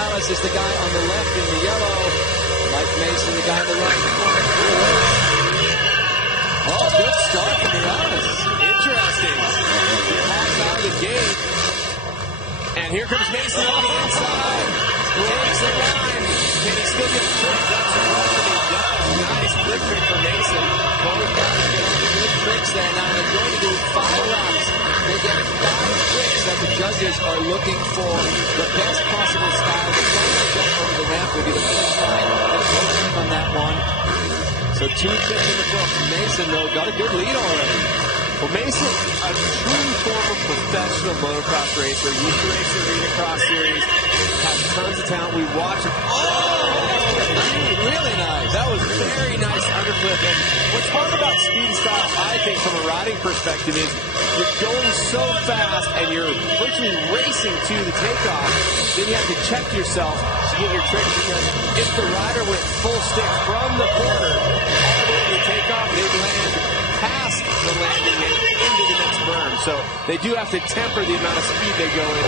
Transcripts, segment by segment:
Morales is the guy on the left in the yellow. Mike Mason, the guy on the right. Oh, good start from Morales. Interesting. He hops out of the gate. And here comes Mason on the inside. Takes the line. Can he still get the trick? That's what he does. Nice flip trick for Mason. Both guys get on the good tricks there. Now they're going to do 5 laps. They get 5 tricks that the judges are looking for the best possible style. The final jump over the ramp will be the finish line. They're focusing on that one. So 2 tricks in the books. Mason, though, got a good lead already. Well, Mason, a true former professional motocross racer, used to race the Arena Cross Series, has tons of talent. We watch him. Really nice. That was very nice underflip. And what's hard about speed and style, I think, from a riding perspective, is you're going so fast and you're virtually racing to the takeoff. Then you have to check yourself to get your trick, because if the rider went full stick from the corner all the way to the takeoff, they'd land past the landing and into the next berm. So they do have to temper the amount of speed they go in.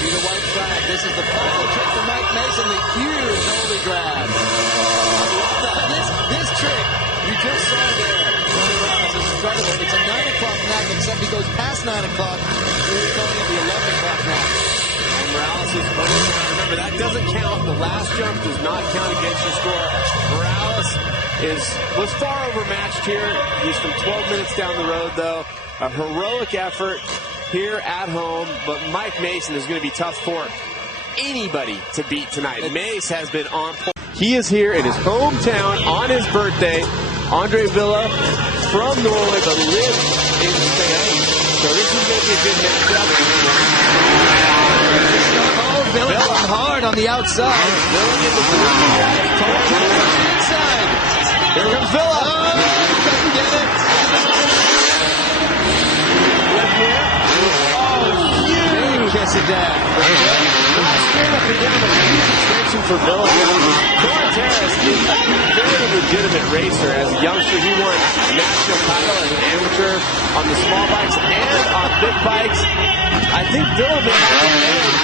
See the white flag. This is the final trick for Mike Mason, the huge holy grab. I love that. This trick you just saw there. Morales is incredible. It's a 9 o'clock nap, except he goes past 9 o'clock. We're going at the 11 o'clock nap. And Morales is bonus round. Remember, that doesn't count. The last jump does not count against your score. Morales was far overmatched here. He's from 12 minutes down the road, though. A heroic effort here at home, but Mike Mason is going to be tough for anybody to beat tonight. Mace has been on point. He is here in his hometown on his birthday. Andre Villa from Norway, but lives in Spain. So this is going to be a good matchup. Oh, Villa going hard on the outside. Villa in the inside. Here comes Villa. Doesn't get it. Kiss of death. Straight up and down, a huge extension for Villa. Cortez is a very legitimate racer. As a youngster, he won a national title as an amateur on the small bikes and on big bikes. I think Villa may have an edge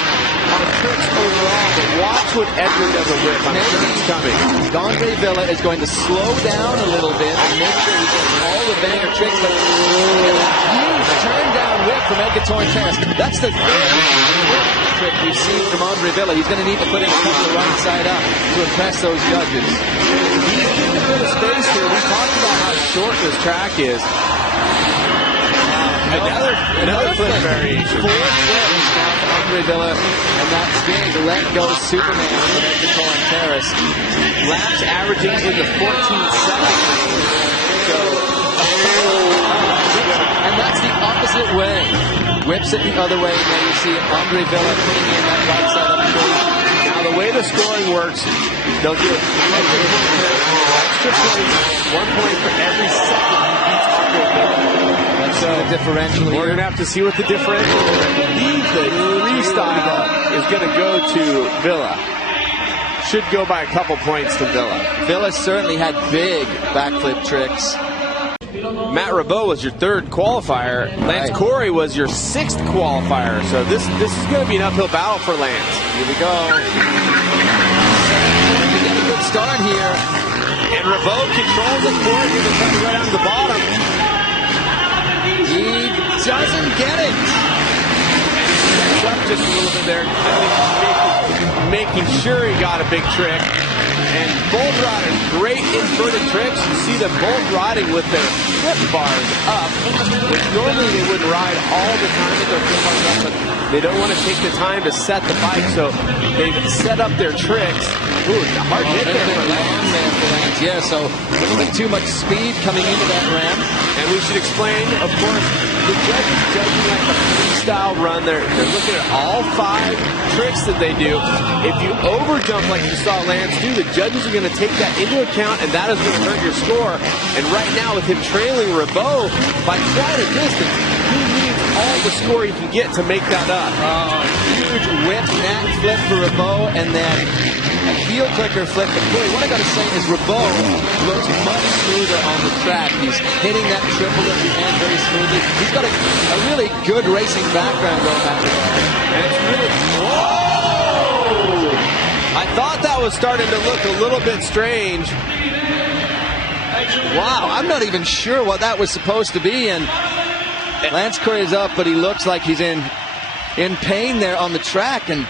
on tricks overall, but watch what Edgar does a whip. I'm sure it's coming. Andre Villa is going to slow down a little bit and make sure he gets all the banger tricks. But huge turn down whip from Edgar Cortez. That's the third trick we've seen from Andre Villa. He's going to need to put in a couple of right side up to impress those judges. He's in a bit of space here. We talked about how short this track is. Another flip variation. 4 flips now for Andre Villa, and that's big. Let go Superman from Edgar Cortez. Laps averaging in the 14 seconds. So, and that's the opposite way. Whips it the other way, and then you see Andre Villa putting in that right side up short. Now the way the scoring works, they'll give extra points, 1 point for every second he beats Andre Villa. That's the differential here. We're going to have to see what the differential is. I believe the freestyle is going to go to Villa. Should go by a couple points to Villa. Villa certainly had big backflip tricks. Matt Rabot was your 3rd qualifier. Lance Corey was your 6th qualifier. So this is going to be an uphill battle for Lance. Here we go. We get a good start here. And Rabot controls it. Corey is coming right down to the bottom. He doesn't get it. And he steps up just a little bit there. I think making sure he got a big trick. And both riders, great inverted tricks. You see them both riding with their flip bars up, which normally they wouldn't ride all the time with their flip bars up, but they don't want to take the time to set the bike, so they've set up their tricks. Ooh, it's a hard hit there for Lance. Yeah, so a little bit too much speed coming into that ramp. And we should explain, of course, the judges judging like a freestyle run. They're looking at all 5 tricks that they do. If you overjump like you saw Lance do, the judges are going to take that into account, and that is going to hurt your score. And right now, with him trailing Rabot by quite a distance, he needs all the score he can get to make that up. Huge whip, net flip for Rabot, and then a heel clicker flip. But boy, what I got to say is Rabot looks much smoother on the track. He's hitting that triple at the end very smoothly. He's got a really good racing background going back. And it's really... Whoa! thought that was starting to look a little bit strange. Wow, I'm not even sure what that was supposed to be. And Lance Curry's up, but he looks like he's in pain there on the track. And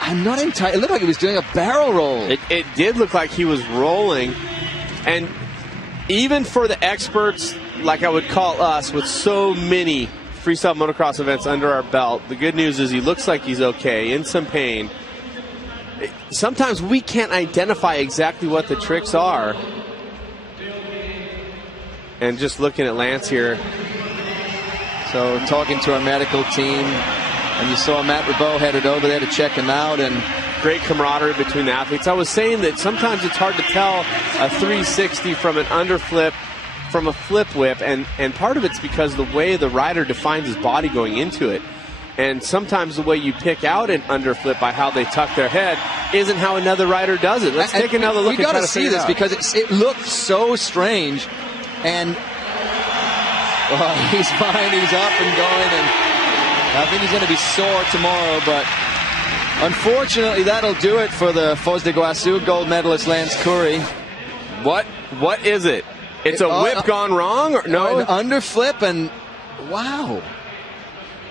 I'm not entirely. It looked like he was doing a barrel roll. It did look like he was rolling. And even for the experts, like I would call us, with so many freestyle motocross events under our belt, the good news is he looks like he's okay, in some pain. Sometimes we can't identify exactly what the tricks are. And just looking at Lance here. So talking to our medical team, and you saw Matt Ribot headed over there to check him out, and great camaraderie between the athletes. I was saying that sometimes it's hard to tell a 360 from an underflip from a flip whip, and part of it's because the way the rider defines his body going into it. And sometimes the way you pick out an underflip by how they tuck their head isn't how another rider does it. Let's take another look. We got to see this because it looked so strange. And he's fine, he's up and going, and I think he's going to be sore tomorrow, but unfortunately that'll do it for the Foz de Iguaçu gold medalist Lance Curry. What is it? It's a whip gone wrong? Or no? An underflip, and wow.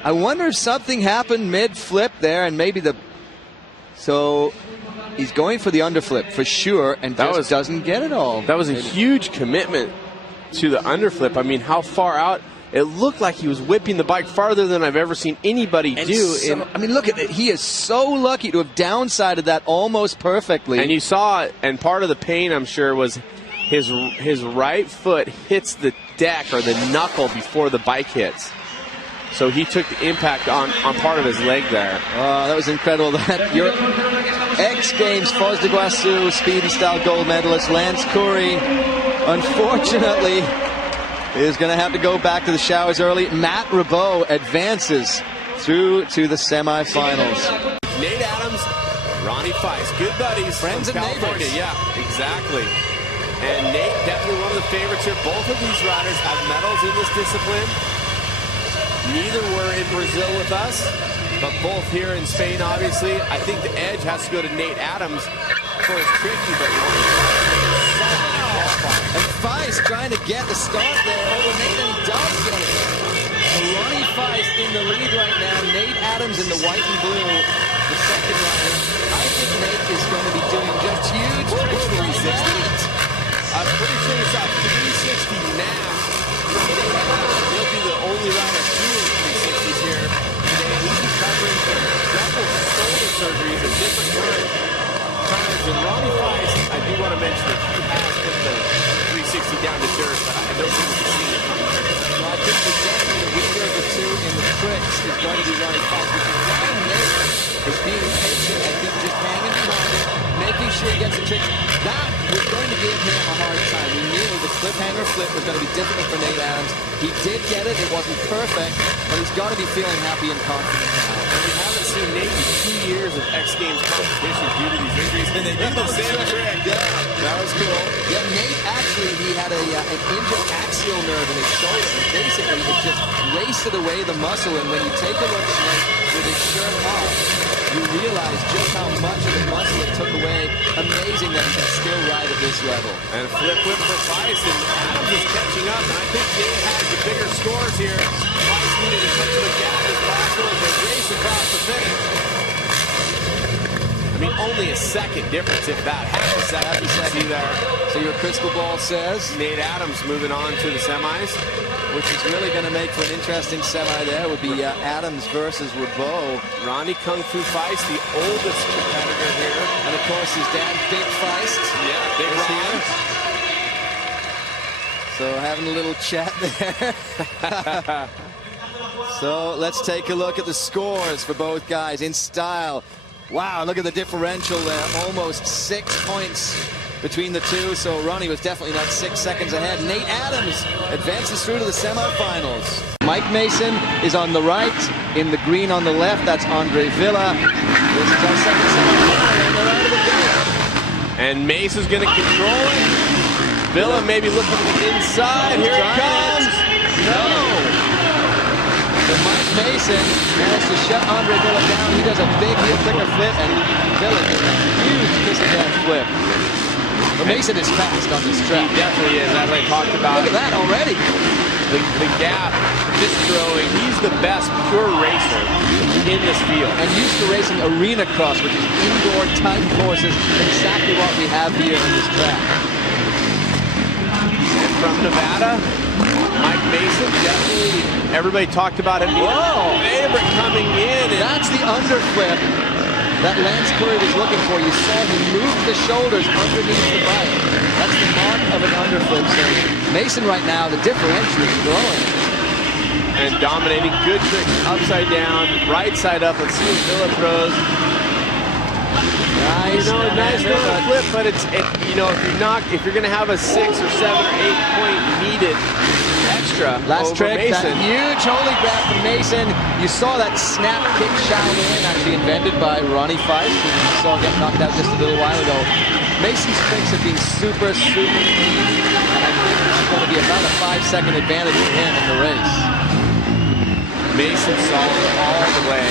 I wonder if something happened mid-flip there, and maybe so he's going for the underflip for sure, and doesn't get it all. That was a huge commitment to the underflip. I mean, how far out? It looked like he was whipping the bike farther than I've ever seen anybody do. I mean, look at it. He is so lucky to have downsided that almost perfectly. And you saw it, and part of the pain, I'm sure, was his right foot hits the deck or the knuckle before the bike hits. So he took the impact on part of his leg there. That was incredible. That your X Games Foz de Iguaçu speed and style gold medalist Lance Curry, unfortunately, is going to have to go back to the showers early. Matt Ribot advances through to the semifinals. Nate Adams, Ronnie Feist, good buddies, friends and California. neighbors. Yeah, exactly. And Nate, definitely one of the favorites here. Both of these riders have medals in this discipline. Neither were in Brazil with us, but both here in Spain, obviously. I think the edge has to go to Nate Adams for his tricky, but and Feist trying to get the start there over Nate, and he does get it. So Ronnie Feist in the lead right now. Nate Adams in the white and blue, the second rider. I think Nate is going to be doing just huge tricks for 360. I'm pretty sure you saw 360 now. He'll be the only rider doing 360s here today. He's recovering from double shoulder surgeries at different times. And Ronnie Feist, I do want to mention that he has put the 360 down to dirt, but I don't think we can see it coming. Well, I think the weaker of the two in the tricks is going to be Ronnie Feist, because Ryan Nate is being patient. I think just hanging behind him, making sure he gets the tricks. That was going to give him a hard time. We knew the cliffhanger flip was going to be difficult for Nate Adams. He did get it. It wasn't perfect, but he's got to be feeling happy and confident now. And we haven't seen Nate in 2 years of X Games competition due to these injuries. And they did the same trick. Yeah, that was cool. Yeah, Nate actually, he had an injured axial nerve in his shoulder. And basically, it just wasted away the muscle. And when you take a look at Nate with his shirt off, you realize just how much of the muscle it took away. Amazing that he can still ride at this level. And a flip whip for Feist, and Adams is catching up, and I think Nate has the bigger scores here. Feist needed as much of a gap as possible as they race across the finish. I mean, only a second difference, if that. Half a second. See there. So your crystal ball says Nate Adams moving on to the semis, which is really going to make for an interesting semi there. Would be Adams versus Ribot. Ronnie Kung Fu Feist, the oldest competitor here. And of course his dad, Big Feist. Yeah, Big Ron. So having a little chat there. So let's take a look at the scores for both guys in style. Wow, look at the differential there. Almost 6 points between the two. So Ronnie was definitely not 6 seconds ahead. Nate Adams advances through to the semifinals. Mike Mason is on the right. In the green on the left, that's Andre Villa. This is our second semifinal, and they're out of the gate. And Mason's going to control it. Villa maybe looking to the inside. Here he comes. No. So Mike Mason managed to shut Andre Villa down. He does a big heel clicker flip, and Villa gets a huge again, flip. But Mason is fast on this track. He definitely is, as I talked about. Look at that already. The gap, just throwing. He's the best pure racer in this field. And used to racing arena cross, which is indoor tight courses, exactly what we have here in this track. And from Nevada, Mike Mason, definitely, everybody talked about him being a favorite coming in. And that's the underflip that Lance Curry was looking for. You saw him move the shoulders underneath the bike. That's the mark of an underflip. So Mason right now, the differential is growing. And dominating, good trick, upside down, right side up. Let's see what Villa throws. Nice, nice little flip, but it's if you're gonna have a 6 or 7 or 8 point needed extra last over trick, Mason. that huge holy grab from Mason. You saw that snap kick Shaolin, actually invented by Ronnie Fife, who you saw get knocked out just a little while ago. Mason's tricks have been super clean, and I think there's going to be about a 5-second advantage for him in the race. Mason solid all the way.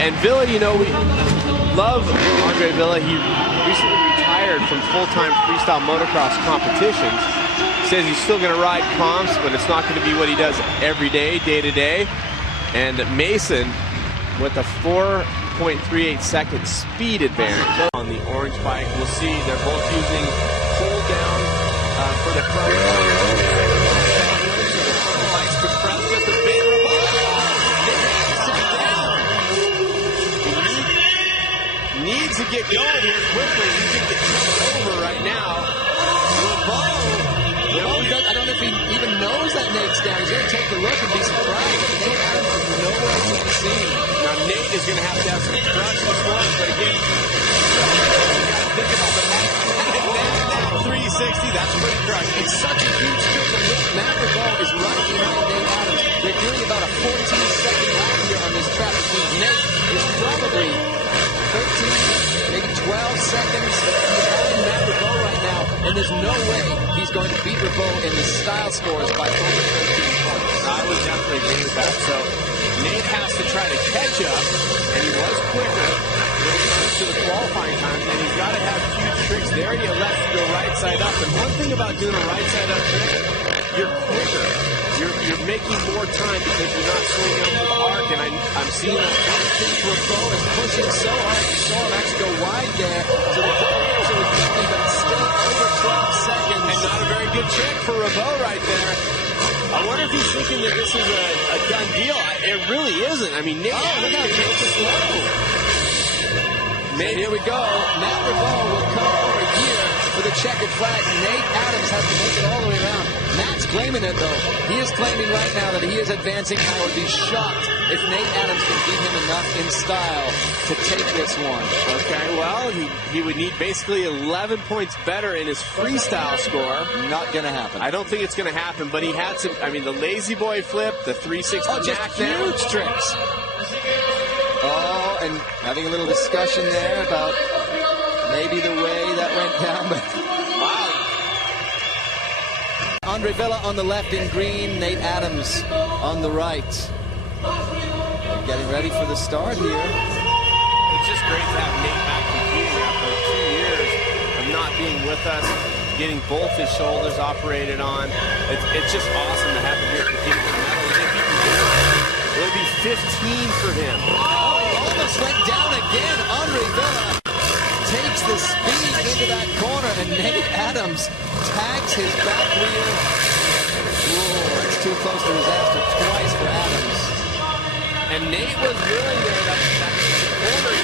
And Villa, we love Andre Villa. He recently retired from full-time freestyle motocross competitions. Says he's still going to ride comps, but it's not going to be what he does every day, day to day. And Mason with a 4.38 second speed advantage on the orange bike. We'll see they're both using hold down for the front. Likes to press just a bit. Needs to get going here quickly. He's going to get turned over right now. I don't know if he even knows that Nate's down. He's going to take a look and be surprised. Nate Adams is nowhere to be seen. Now Nate is going to have some crush this one, but again, you got to think about the now 360. That's pretty crush. It's such a huge trick, and Matt Regal is right behind Nate Adams. They're doing about a 14-second lap here on this track. Nate is probably 13, maybe 12 seconds behind Matt Regal right now, and there's no way he's going to beat Regal in the style scores by over 13 points. I would definitely agree with that. So Nate has to try to catch up, and he was quicker when it comes to the qualifying times, and he's got to have huge tricks. There he lets it go right side up, and one thing about doing a right side up trick, you're quicker. You're making more time because you're not slowing down to the arc, and I'm seeing that. Regal is pushing so hard. You saw him actually go wide there. So the differential was nothing, but it's still over 12 seconds. And not a very good trick for Regal right there. I wonder if he's thinking that this is a done deal. It really isn't. I mean, Nate, look how Nate is low. Here we go. Matt Regal will come over here for the checkered flag. Nate Adams has to make it all the way around. Matt's claiming it, though. He is claiming right now that he is advancing. I would be shocked if Nate Adams can beat him enough in style to take this one. Okay, well, he would need basically 11 points better in his freestyle score. Not going to happen. I don't think it's going to happen, but he had some, the lazy boy flip, the 360 just huge tricks. Oh, and having a little discussion there about maybe the way that went down, but wow. Andre Villa on the left in green, Nate Adams on the right. Getting ready for the start here. It's just great to have Nate back competing after 2 years of not being with us, getting both his shoulders operated on. It's just awesome to have him here competing for medals. If he can do it, it'll be 15 for him. Almost went down again. Andre Villa takes the speed into that corner, and Nate Adams tags his back wheel. Whoa, it's too close to disaster twice for Adams. And Nate was really there. That corner,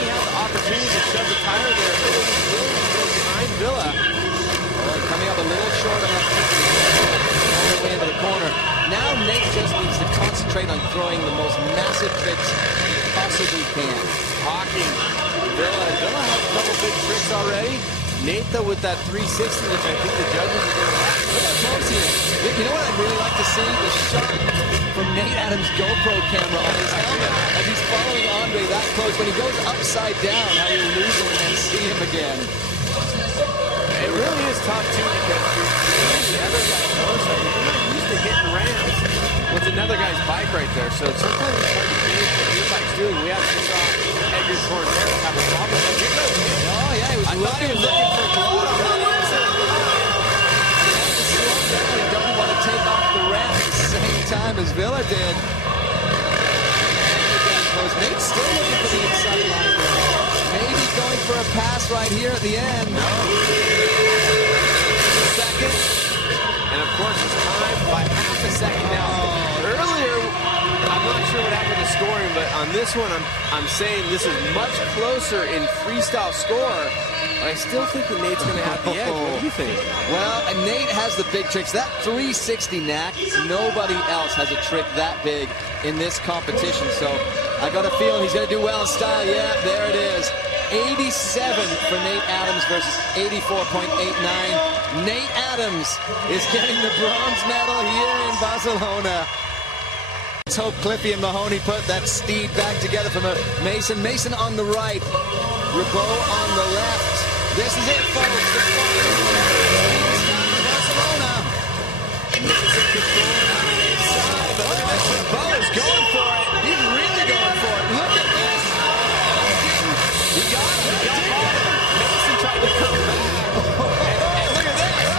he had the opportunity to shove the tire there, but it was really to go behind Villa. Well, coming up a little short on that all the way into the corner. Now Nate just needs to concentrate on throwing the most massive tricks he possibly can. Hawking Villa. Villa has a couple big tricks already. Nate, though, with that 360, which I think the judges are going to like. Look how close he is. You know what I'd really like to see? The shot from Nate Adams' GoPro camera on his helmet as he's following Andre that close. When he goes upside down, how you lose him and then see him again. It really is tough, too, because the other guy motorcycle, you're not used to hitting ramps with another guy's bike right there. So sometimes it's hard to gauge what your bike's doing. We actually saw Edgar Cornera have a problem. Here goes Nate. Oh, thought he was looking for blood on that inside Slow down. He doesn't want to take off the ramp at the same time as Villa did. Nate's still looking for the inside line there. Maybe going for a pass right here at the end. No. Second. And of course it's timed by half a second now. Earlier, I'm not sure what happened to scoring, but on this one, I'm saying this is much closer in freestyle score. But I still think that Nate's going to have the edge. What do you think? Well, and Nate has the big tricks. That 360 knack, nobody else has a trick that big in this competition. So I got a feeling he's going to do well in style. Yeah, there it is. 87 for Nate Adams versus 84.89. Nate Adams is getting the bronze medal here in Barcelona. Let's hope Cliffy and Mahoney put that steed back together from Mason. Mason on the right, Ribot on the left. This is it, folks. The Barcelona. Mason controlling on the inside, but look at this. Ribot is going for it. He's really going for it. Look at this. He got him. He got him. Mason tried to come back. And look at this.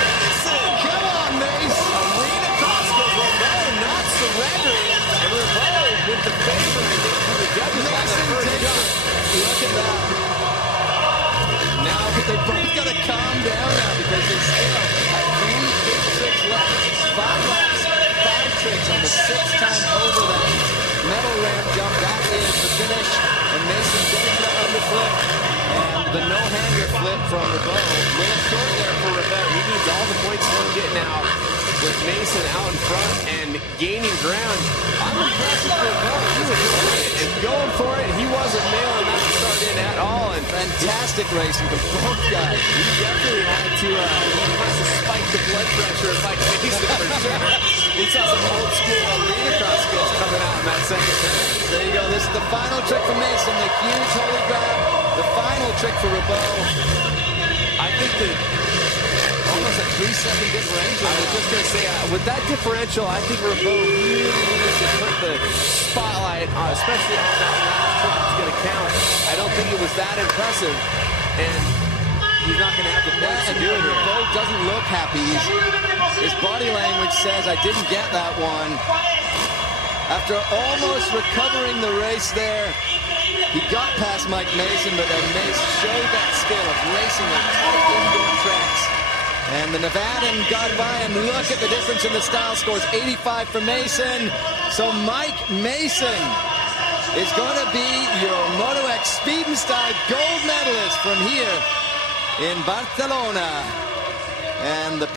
Mason. Come on, Mace. Arena cross goes Ribot not surrendering. And Ribot with the favor and gets to the judges on the first jump. Look at that. Now they both got to calm down now because they still have 3 big tricks left. 5 laps, 5 tricks on the 6th time over that metal ramp jump. That is the finish. And Mason getting the underflip. And the no-hander flip from Ribot. A little short there for Ribot. He needs all the points he's getting out with Mason out in front and gaining ground. I'm impressed with Ribot. He was on it and going for it. He wasn't nailing that to start in at all. And fantastic racing from both guys. He definitely had to spike the blood pressure of Mike Mason for sure. We saw some old school arena cross skills coming out in that second turn. There you go. This is the final trick for Mason. The huge holy grab. The final trick for Ribot. I think that almost a 3-second differential. I was just going to say, with that differential, I think Ribot really needs to put the spotlight on, especially on that last trick that's going to count. I don't think it was that impressive, and he's not going to have the points to do it. Ribot doesn't look happy. His body language says, I didn't get that one. After almost recovering the race there, he got past Mike Mason, but then Mason showed that skill of racing on tight indoor tracks. And the Nevadan got by, and look at the difference in the style scores. 85 for Mason. So Mike Mason is going to be your Moto X Speed and Style gold medalist from here in Barcelona. And the